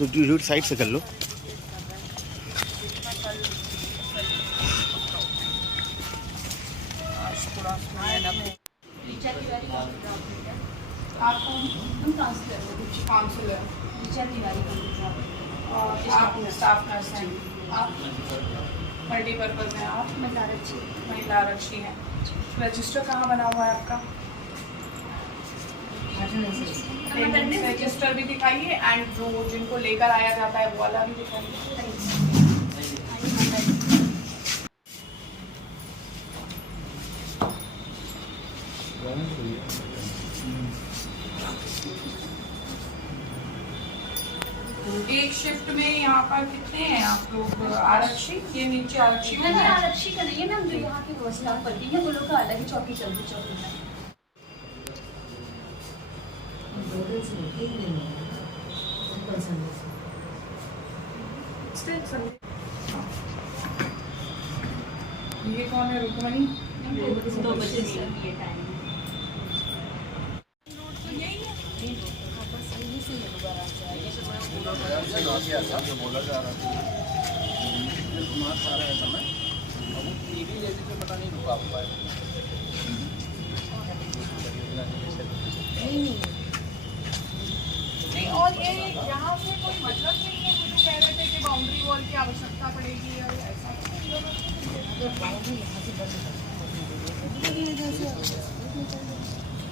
तो root side से कर लो। स्टाफ नर्स हैं आप, मल्टीपर्पज़ हैं आप, महिला आरक्षी हैं। रजिस्टर कहाँ बना हुआ है आपका? रजिस्टर भी दिखाइए एंड जो जिनको लेकर आया जाता है वो वाला भी दिखाइए। एक शिफ्ट में यहाँ पर कितने हैं आप लोग आरक्षी? ये नीचे आरक्षी नहीं, आरक्षी का नहीं है मैम, जो यहाँ की व्यवस्था पड़ती है वो लोग का अलग ही चौकी चलती चौकी में। ये कौन है? रुकमणी? 2 बजे से ये टाइम बोला जा रहा था सारा है समय अब वो टीवी जैसे तो पता नहीं रुका हुआ है। नहीं, और ये यहाँ से कोई मतलब नहीं है। मुझे कह रहे थे कि बाउंड्री वॉल की आवश्यकता पड़ेगी या ऐसा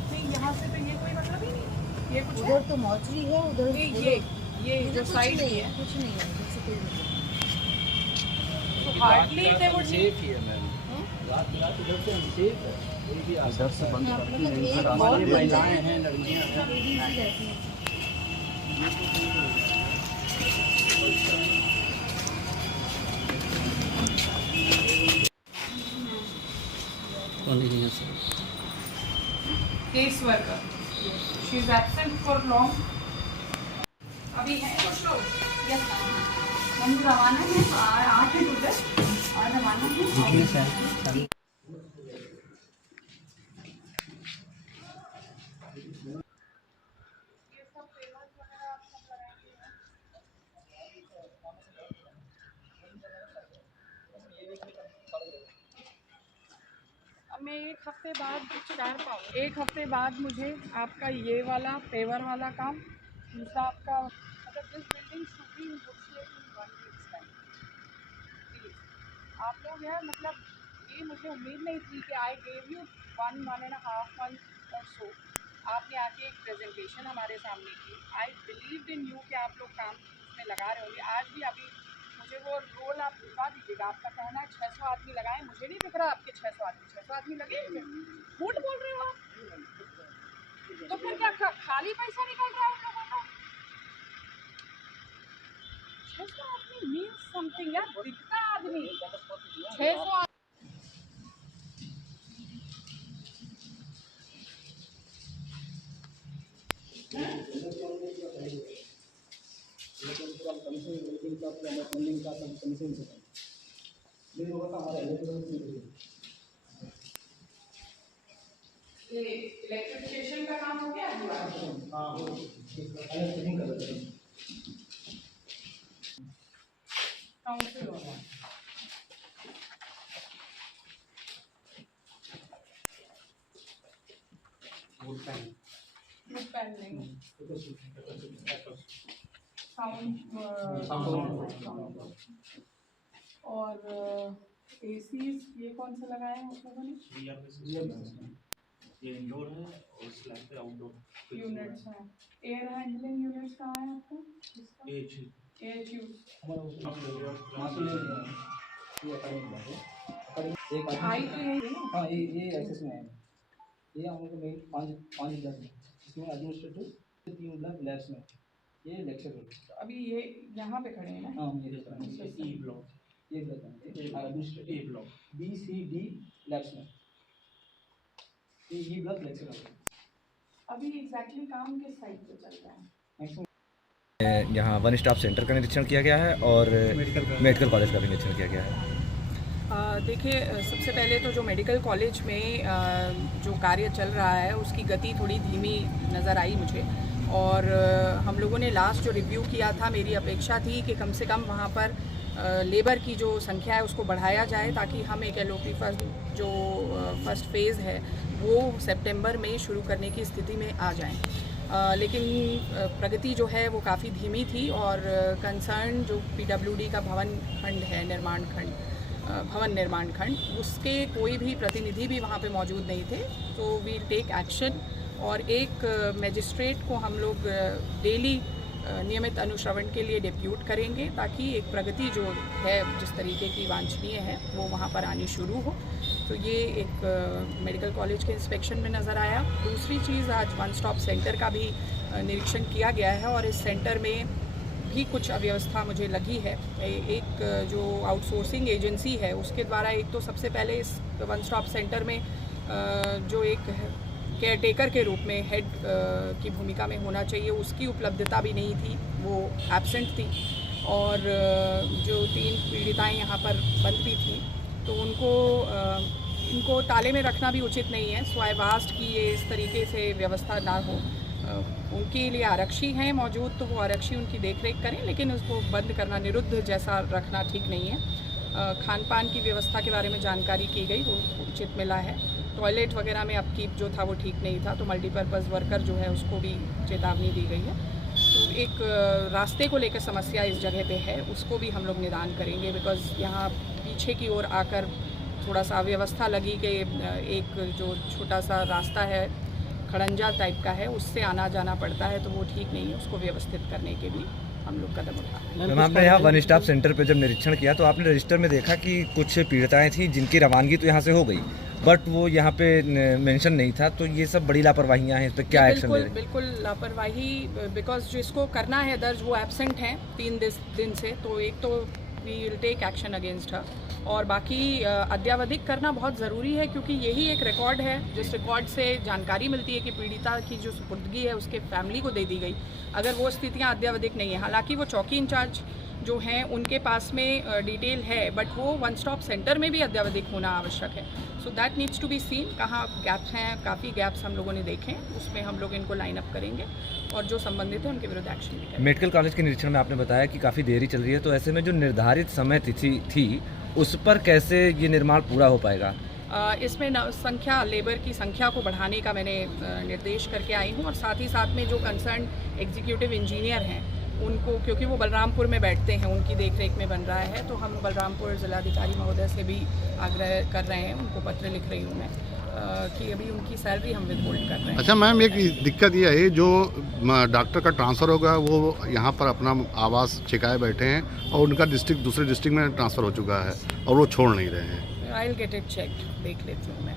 नहीं, यहाँ से तो ये कोई मतलब ही नहीं। ये कुछ उधर तो मौचरी है, उधर ये जो साइड ही है कुछ नहीं है, इससे कोई मतलब तो हार्डली दे वुड सेफ ही है मैम, रात इधर से सेफ है। कोई भी इधर से बंद करती है, हमारी महिलाएं हैं, लड़कियां हैं। Case worker, she is absent for long. अभी है कुछ लोग? यस मैम, रवाना है 8 है टोटल और रवाना है। मैं 1 हफ्ते बाद एक हफ्ते बाद मुझे आपका ये वाला पेवर वाला काम, दूसरा आपका मतलब this building should be in good shape in 1 weeks time please. आप लोग यार मतलब ये मुझे उम्मीद नहीं थी कि आई गेव यू 1.5 मंथ और सो आपने आके एक प्रेजेंटेशन हमारे सामने की। आई बिलीव इन यू कि आप लोग काम उसमें लगा रहे होंगे। आज भी अभी मुझे वो रोल आप दिखा दीजिएगा। आपका कहना है 600 आदमी लगाए, मुझे नहीं दिख रहा आपके 600 आदमी लगे हैं। झूठ बोल रहे हो आप। तो फिर क्या खाली पैसा निकल रहा है उन लोगों का? 600 आदमी मीन्स समथिंग यार, दिखता आदमी 600 इलेक्ट्रिफिकेशन का काम हो गया? काउंसिल हो गया। वुड पैन नहीं, साउंड और एसीज ये कौन सा लगाए हैं उस लोगों ने? ये इंडोर है और स्लैब पे आउटडोर यूनिट्स हैं। एयर हैंडलिंग यूनिट्स कहाँ है आपका? AHU आई तो यही है ना? हाँ, ये एक्सेस में है। ये हम लोग को मेन 5 ब्लॉक में, इसमें एडमिनिस्ट्रेटिव 3 ब्लॉक लैब्स में, ये लेक्चर रूम। तो अभी ये यहाँ पे खड़े हैं ना? हाँ, ये ब्लॉक है, administrative A block B C D labs में, ये ब्लॉक लेक्चर रूम। अभी एग्जैक्टली काम किस साइड पे चल रहा है? यहाँ वन स्टॉप सेंटर का निरीक्षण किया गया है और मेडिकल कॉलेज का भी निरीक्षण किया गया है। देखिए, सबसे पहले तो जो मेडिकल कॉलेज में जो कार्य चल रहा है उसकी गति थोड़ी धीमी नज़र आई मुझे, और हम लोगों ने लास्ट जो रिव्यू किया था, मेरी अपेक्षा थी कि कम से कम वहाँ पर लेबर की जो संख्या है उसको बढ़ाया जाए ताकि हम एक LOP फर्स्ट फेज़ है वो सितंबर में शुरू करने की स्थिति में आ जाएं। लेकिन प्रगति जो है वो काफ़ी धीमी थी और कंसर्न जो PWD का भवन निर्माण खंड उसके कोई भी प्रतिनिधि भी वहाँ पे मौजूद नहीं थे। तो वी टेक एक्शन और एक मजिस्ट्रेट को हम लोग डेली नियमित अनुश्रवण के लिए डिप्यूट करेंगे ताकि एक प्रगति जो है जिस तरीके की वांछनीय है वो वहाँ पर आनी शुरू हो। तो ये एक मेडिकल कॉलेज के इंस्पेक्शन में नज़र आया। दूसरी चीज़, आज वन स्टॉप सेंटर का भी निरीक्षण किया गया है और इस सेंटर में भी कुछ अव्यवस्था मुझे लगी है। एक जो आउटसोर्सिंग एजेंसी है उसके द्वारा एक तो सबसे पहले इस वन स्टॉप सेंटर में जो एक केयरटेकर के रूप में हेड की भूमिका में होना चाहिए उसकी उपलब्धता भी नहीं थी, वो एब्सेंट थी। और जो 3 पीड़िताएं यहाँ पर बंद भी थी तो इनको ताले में रखना भी उचित नहीं है। सो आई वास्ट कि ये इस तरीके से व्यवस्था ना हो। उनके लिए आरक्षी हैं मौजूद तो वो आरक्षी उनकी देखरेख करें, लेकिन उसको बंद करना, निरुद्ध जैसा रखना ठीक नहीं है। खान पान की व्यवस्था के बारे में जानकारी की गई, वो उचित मिला है। टॉयलेट वगैरह में अपकीप जो था वो ठीक नहीं था, तो मल्टीपर्पज़ वर्कर जो है उसको भी चेतावनी दी गई है। तो एक रास्ते को लेकर समस्या इस जगह पे है, उसको भी हम लोग निदान करेंगे। बिकॉज़ यहाँ पीछे की ओर आकर थोड़ा सा अव्यवस्था लगी कि एक जो छोटा सा रास्ता है खड़ंजा टाइप का है उससे आना जाना पड़ता है, तो वो ठीक नहीं है। उसको व्यवस्थित करने के भी हम लोग कदम उठा रहे हैं। मैम, आपने यहाँ वन स्टॉप सेंटर पे जब निरीक्षण किया तो आपने रजिस्टर में देखा कि कुछ पीड़िताएं थी जिनकी रवानगी तो यहाँ से हो गई, बट वो यहाँ पे मेंशन नहीं था। तो ये सब बड़ी लापरवाहियाँ हैं, इस पर क्या एक्शन ले रहे हैं? बिल्कुल लापरवाही, बिकॉज जिसको करना है दर्ज वो एब्सेंट हैं 3 दिन से। तो एक तो we will take action against her, और बाकी अद्यावधिक करना बहुत ज़रूरी है क्योंकि यही एक रिकॉर्ड है जिस रिकॉर्ड से जानकारी मिलती है कि पीड़िता की जो सुपुर्दगी है उसके फैमिली को दे दी गई। अगर वो स्थितियाँ अद्यावधिक नहीं है, हालांकि वो चौकी इंचार्ज जो हैं उनके पास में डिटेल है, बट वो वन स्टॉप सेंटर में भी अद्यावधिक होना आवश्यक है। So that needs to be seen. कहाँ गैप्स हैं, काफ़ी गैप्स हम लोगों ने देखे, उसमें हम लोग इनको लाइन अप करेंगे और जो संबंधित है उनके विरुद्ध एक्शन भी करेंगे। मेडिकल कॉलेज के निरीक्षण में आपने बताया कि काफ़ी देरी चल रही है, तो ऐसे में जो निर्धारित समय तिथि थी उस पर कैसे ये निर्माण पूरा हो पाएगा? इसमें संख्या, लेबर की संख्या को बढ़ाने का मैंने निर्देश करके आई हूँ और साथ ही साथ में जो कंसर्न एग्जीक्यूटिव इंजीनियर हैं उनको, क्योंकि वो बलरामपुर में बैठते हैं, उनकी देखरेख में बन रहा है, तो हम बलरामपुर जिलाधिकारी महोदय से भी आग्रह कर रहे हैं, उनको पत्र लिख रही हूँ मैं कि अभी उनकी सैलरी हम विथहोल्ड कर रहे हैं। अच्छा मैम, एक दिक्कत यह है जो डॉक्टर का ट्रांसफ़र होगा वो यहाँ पर अपना आवास ठिकाए बैठे हैं और उनका डिस्ट्रिक्ट दूसरे डिस्ट्रिक्ट में ट्रांसफ़र हो चुका है और वो छोड़ नहीं रहे हैं। I will get it checked, देख लेती हूँ मैं।